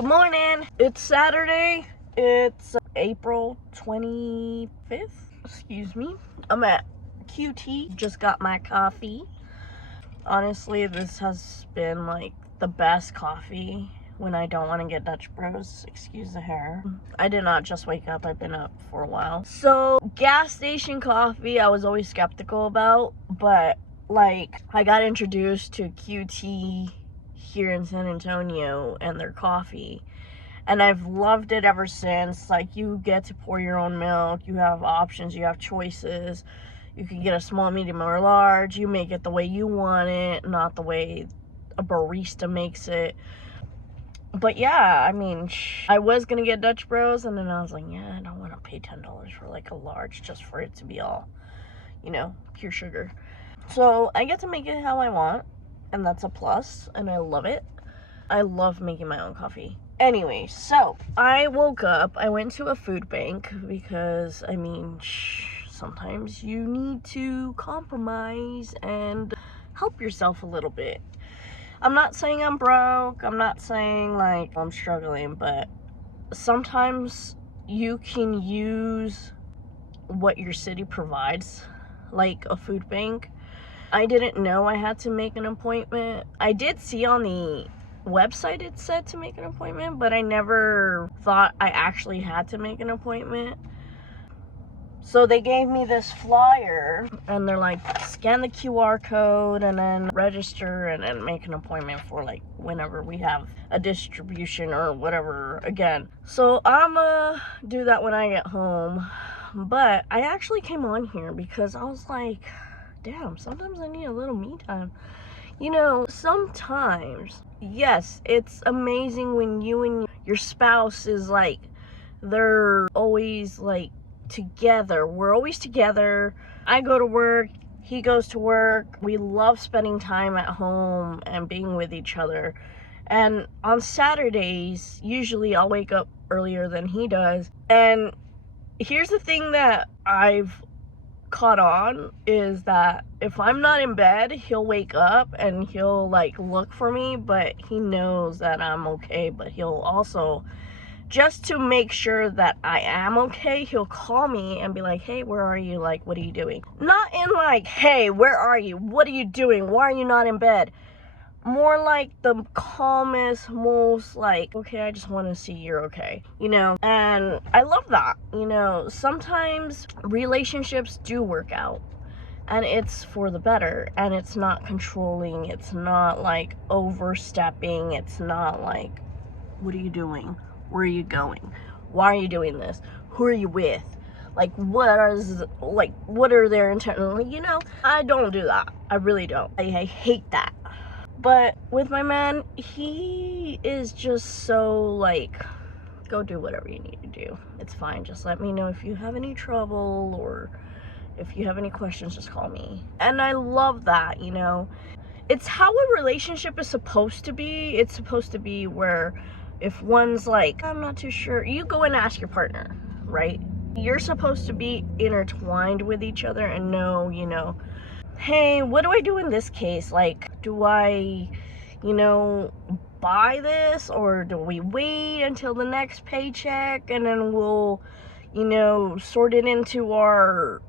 Good morning. It's Saturday. It's April 25th. Excuse me. I'm at QT. Just got my coffee. Honestly, this has been like the best coffee when I don't want to get Dutch Bros. Excuse the hair. I did not just wake up. I've been up for a while. So, gas station coffee I was always skeptical about, but like I got introduced to QT here in San Antonio and their coffee, and I've loved it ever since. Like, you get to pour your own milk, you have options, you have choices, you can get a small, medium, or large. You make it the way you want it, not the way a barista makes it. But yeah, I mean, I was gonna get Dutch Bros, and then I was like, yeah, I don't want to pay $10 for like a large just for it to be all, pure sugar. So I get to make it how I want, and that's a plus, and I love it. I love making my own coffee. Anyway, so I woke up, I went to a food bank because, I mean, sometimes you need to compromise and help yourself a little bit. I'm not saying I'm broke, I'm not saying like I'm struggling, but sometimes you can use what your city provides, like a food bank. I didn't know I had to make an appointment. I did see on the website it said to make an appointment, but I never thought I actually had to make an appointment. So they gave me this flyer, and they're like, scan the QR code and then register and then make an appointment for like whenever we have a distribution or whatever again. So I'ma do that when I get home. But I actually came on here because I was like, damn, sometimes I need a little me time. Sometimes, yes, it's amazing when you and your spouse is like, they're always like together. We're always together. I go to work, he goes to work. We love spending time at home and being with each other. And on Saturdays, usually I'll wake up earlier than he does. And here's the thing that I've caught on is that if I'm not in bed, he'll wake up and he'll like look for me, but he knows that I'm okay. But he'll also, just to make sure that I am okay, he'll call me and be like, hey, where are you? Like, what are you doing? Not in like, hey, where are you? What are you doing? Why are you not in bed? More like the calmest, most like, okay, I just want to see you're okay, and I love that. Sometimes relationships do work out, and it's for the better, and it's not controlling, it's not like overstepping, it's not like, what are you doing? Where are you going? Why are you doing this? Who are you with? Like, what are their intentions? I don't do that. I really don't. I hate that. But with my man, he is just so like, go do whatever you need to do. It's fine. Just let me know if you have any trouble, or if you have any questions, just call me. And I love that, It's how a relationship is supposed to be. It's supposed to be where if one's like, I'm not too sure, you go and ask your partner, right? You're supposed to be intertwined with each other and know, hey, what do I do in this case? Like, do I, buy this, or do we wait until the next paycheck and then we'll, sort it into our,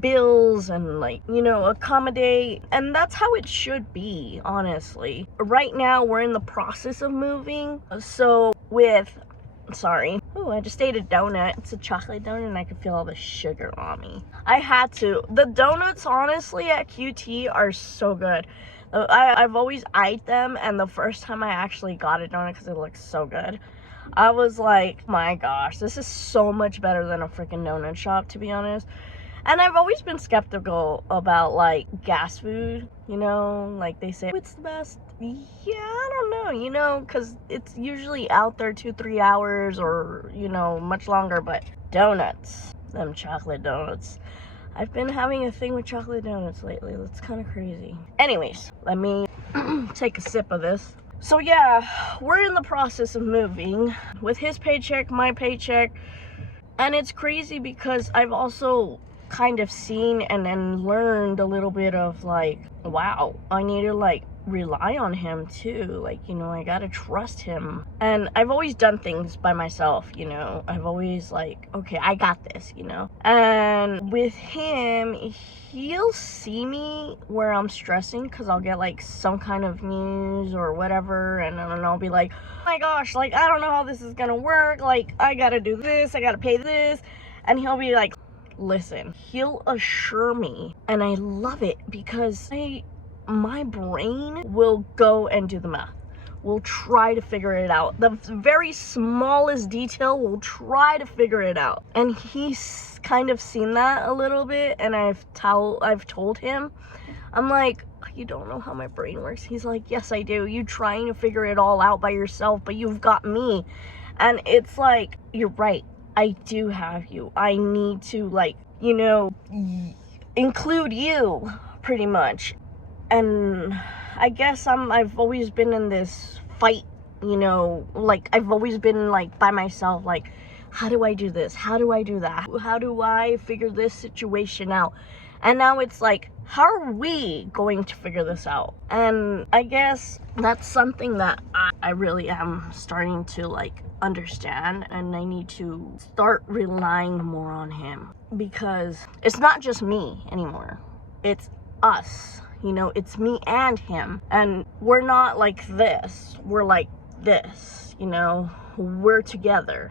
bills and like, accommodate? And that's how it should be, honestly. Right now, we're in the process of moving. So I just ate a donut. It's a chocolate donut, and I can feel all the sugar on me. I had to. The donuts, honestly, at QT are so good. I've always eyed them, and the first time I actually got a donut, because it looks so good, I was like, my gosh, this is so much better than a freaking donut shop, to be honest. And I've always been skeptical about like gas food, like they say it's the best. Yeah, I don't know, because it's usually out there 2-3 hours or, much longer. But donuts, them chocolate donuts. I've been having a thing with chocolate donuts lately. That's kind of crazy. Anyways, let me take a sip of this. So yeah, we're in the process of moving with his paycheck, my paycheck. And it's crazy because I've also kind of seen and then learned a little bit of like, wow, I need to like rely on him too. Like, you know, I gotta trust him. And I've always done things by myself, you know. I've always like, okay, I got this, you know. And with him, he'll see me where I'm stressing, because I'll get like some kind of news or whatever, and then I'll be like, oh my gosh, like, I don't know how this is gonna work, like, I gotta do this, I gotta pay this. And he'll be like, listen, he'll assure me, and I love it, because my brain will go and do the math. We'll try to figure it out. The very smallest detail, we'll try to figure it out. And he's kind of seen that a little bit, and I've told him, I'm like, you don't know how my brain works. He's like, yes, I do. You trying to figure it all out by yourself, but you've got me. And it's like, you're right. I do have you. I need to, like, you know, include you, pretty much. And I guess I've always been in this fight, you know, like, I've always been, like, by myself, like, how do I do this? How do I do that? How do I figure this situation out? And now it's like, how are we going to figure this out? And I guess that's something that I really am starting to, like, understand, and I need to start relying more on him, because it's not just me anymore. It's us. You know, it's me and him. And we're not like this. We're like this, you know. We're together.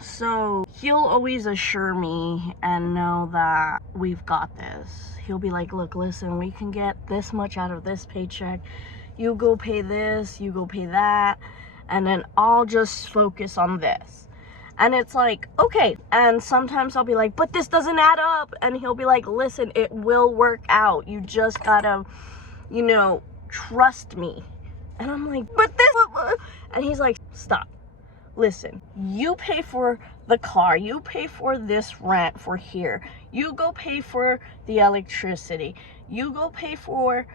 So he'll always assure me and know that we've got this. He'll be like, look, listen, we can get this much out of this paycheck. You go pay this, you go pay that, and then I'll just focus on this. And it's like, okay. And sometimes I'll be like, but this doesn't add up. And he'll be like, listen, it will work out. You just gotta, you know, trust me. And I'm like, but this, and he's like, stop. Listen, you pay for the car. You pay for this rent for here. You go pay for the electricity. You go pay for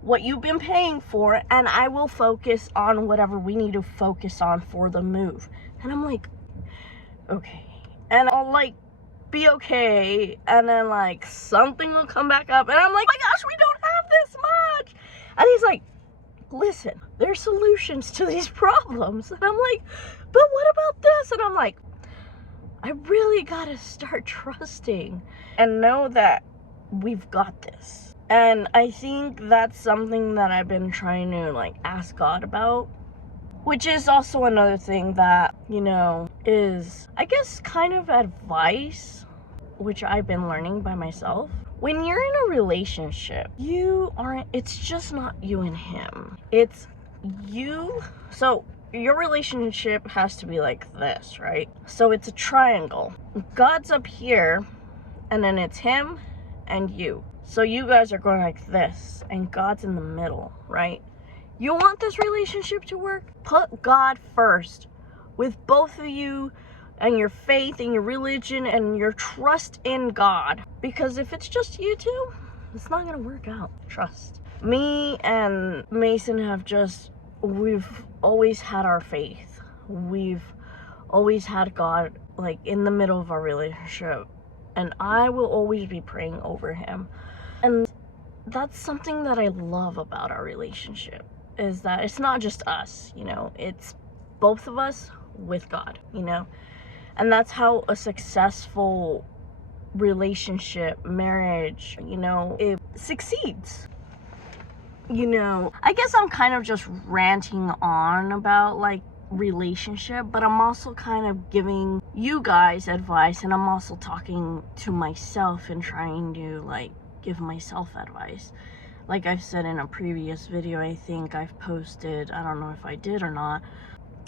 what you've been paying for. And I will focus on whatever we need to focus on for the move. And I'm like, okay. And I'll, like, be okay, and then, like, something will come back up, and I'm like, oh my gosh, we don't have this much. And he's like, listen, there's solutions to these problems. And I'm like, but what about this? And I'm like, I really gotta start trusting and know that we've got this. And I think that's something that I've been trying to, like, ask God about. Which is also another thing that, you know, is, I guess, kind of advice, which I've been learning by myself. When you're in a relationship, it's just not you and him. It's you. So your relationship has to be like this, right? So it's a triangle. God's up here, and then it's him and you. So you guys are going like this, and God's in the middle, right? You want this relationship to work? Put God first with both of you, and your faith and your religion and your trust in God. Because if it's just you two, it's not gonna work out. Trust. Me and Mason we've always had our faith. We've always had God, like, in the middle of our relationship. And I will always be praying over him. And that's something that I love about our relationship. Is that it's not just us, you know, it's both of us with God, you know. And that's how a successful relationship, marriage, you know, it succeeds. You know, I guess I'm kind of just ranting on about, like, relationship, but I'm also kind of giving you guys advice, and I'm also talking to myself and trying to, like, give myself advice. Like I've said in a previous video, I think I've posted, I don't know if I did or not,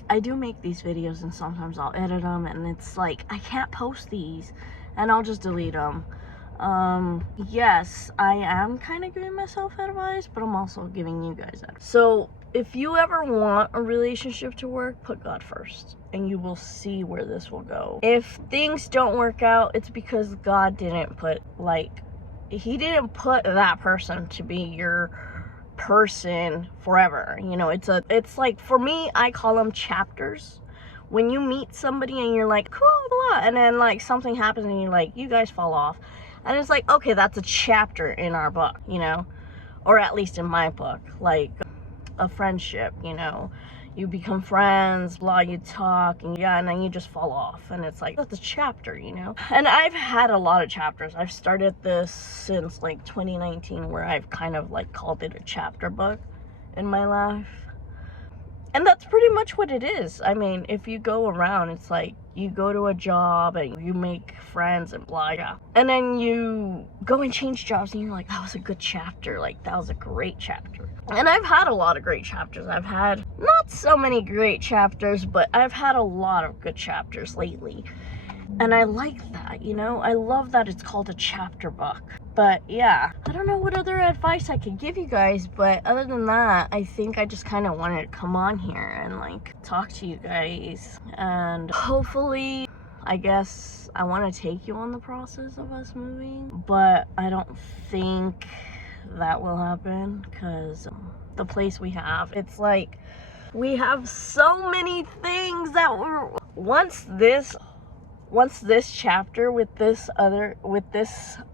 I do make these videos, and sometimes I'll edit them, and it's like, I can't post these, and I'll just delete them. Yes, I am kind of giving myself advice, but I'm also giving you guys advice. So if you ever want a relationship to work, put God first, and you will see where this will go. If things don't work out, it's because God didn't put, like, he didn't put that person to be your person forever. You know, it's like, for me, I call them chapters. When you meet somebody and you're like, cool, blah, and then, like, something happens and you're like, you guys fall off. And it's like, okay, that's a chapter in our book, you know? Or at least in my book. Like, a friendship, you know. You become friends, blah, you talk, and yeah, and then you just fall off. And it's like, that's a chapter, you know? And I've had a lot of chapters. I've started this since like 2019, where I've kind of like called it a chapter book in my life. And that's pretty much what it is. I mean, if you go around, it's like you go to a job and you make friends and blah, yeah. And then you go and change jobs and you're like, that was a good chapter. Like, that was a great chapter. And I've had a lot of great chapters. I've had not so many great chapters, but I've had a lot of good chapters lately. And I like that, you know? I love that it's called a chapter book. But yeah, I don't know what other advice I could give you guys, but other than that, I think I just kind of wanted to come on here and like talk to you guys. And hopefully, I guess I want to take you on the process of us moving, but I don't think that will happen because the place we have, it's like we have so many things that we're, once this chapter with this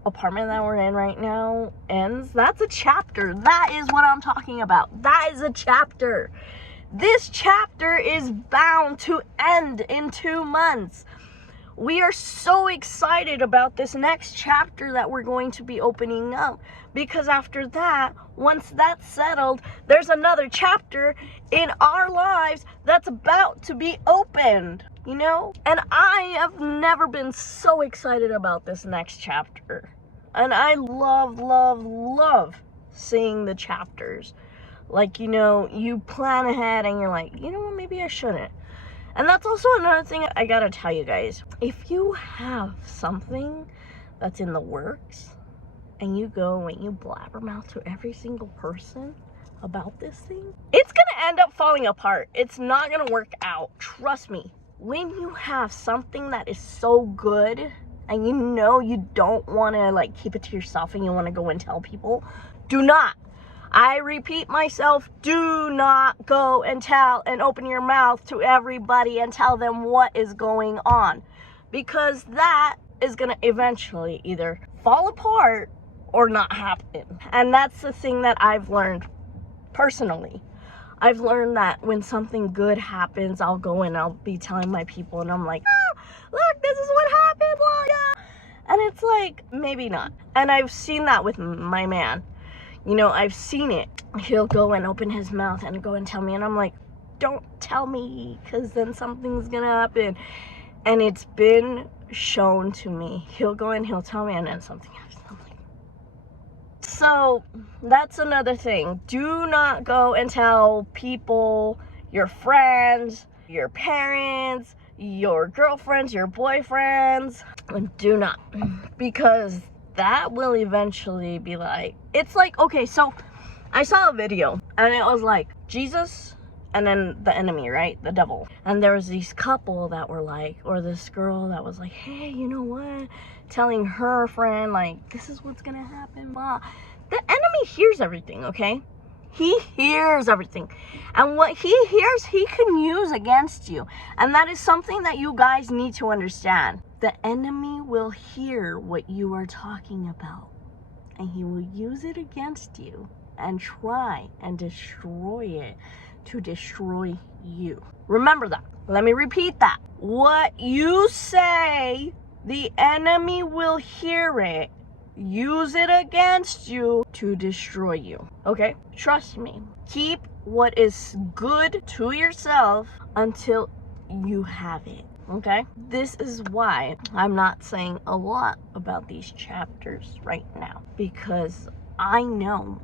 apartment that we're in right now ends, that's a chapter. That is what I'm talking about. That is a chapter. This chapter is bound to end in 2 months. We are so excited about this next chapter that we're going to be opening up, because after that, once that's settled, there's another chapter in our lives that's about to be opened, you know? And I have never been so excited about this next chapter. And I love seeing the chapters. Like, you know, you plan ahead and you're like, you know what, maybe I shouldn't. And that's also another thing I gotta tell you guys. If you have something that's in the works and you go and you blabbermouth to every single person about this thing, it's gonna end up falling apart. It's not gonna work out. Trust me. When you have something that is so good and you know you don't want to like keep it to yourself and you want to go and tell people, do not. I repeat myself, do not go and tell and open your mouth to everybody and tell them what is going on, because that is going to eventually either fall apart or not happen. And that's the thing that I've learned personally. I've learned that when something good happens, I'll go and I'll be telling my people and I'm like, oh, look, this is what happened, blah, blah. And it's like, maybe not. And I've seen that with my man. You know, I've seen it. He'll go and open his mouth and go and tell me. And I'm like, don't tell me, because then something's going to happen. And it's been shown to me. He'll go and he'll tell me and then something happens. I'm like, so that's another thing. Do not go and tell people, your friends, your parents, your girlfriends, your boyfriends. Do not. Because that will eventually be like, it's like, okay, so I saw a video and it was like Jesus and then the enemy, right? The devil. And there was these couple that were like, or this girl that was like, hey, you know what? Telling her friend, like, this is what's gonna happen, blah. The enemy hears everything, okay? He hears everything. And what he hears, he can use against you. And that is something that you guys need to understand. The enemy will hear what you are talking about. And he will use it against you and try and destroy it to destroy you. Remember that. Let me repeat that. What you say, the enemy will hear it, use it against you to destroy you. Okay? Trust me. Keep what is good to yourself until you have it. Okay? This is why I'm not saying a lot about these chapters right now, because I know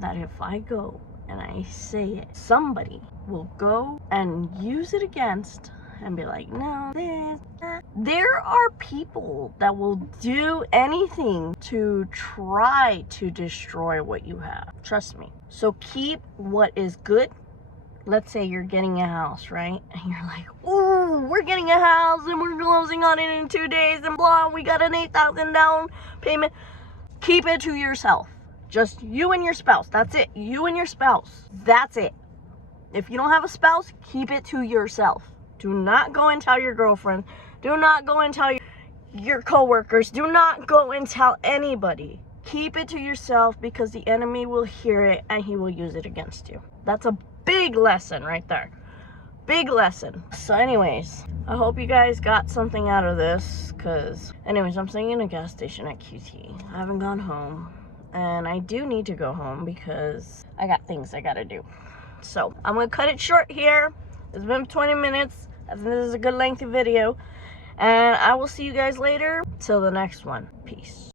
that if I go and I say it, somebody will go and use it against and be like, no, this, that. There are people that will do anything to try to destroy what you have. Trust me. So keep what is good. Let's say you're getting a house, right? And you're like, ooh, we're getting a house and we're closing on it in 2 days and blah, we got an $8,000 down payment. Keep it to yourself. Just you and your spouse. That's it. You and your spouse. That's it. If you don't have a spouse, keep it to yourself. Do not go and tell your girlfriend. Do not go and tell your coworkers. Do not go and tell anybody. Keep it to yourself, because the enemy will hear it and he will use it against you. That's a big lesson right there. Big lesson. So anyways, I hope you guys got something out of this, because anyways, I'm staying in a gas station at QT. I haven't gone home, and I do need to go home because I got things I gotta do. So I'm gonna cut it short here. It's been 20 minutes. I think this is a good lengthy video, and I will see you guys later till the next one. Peace.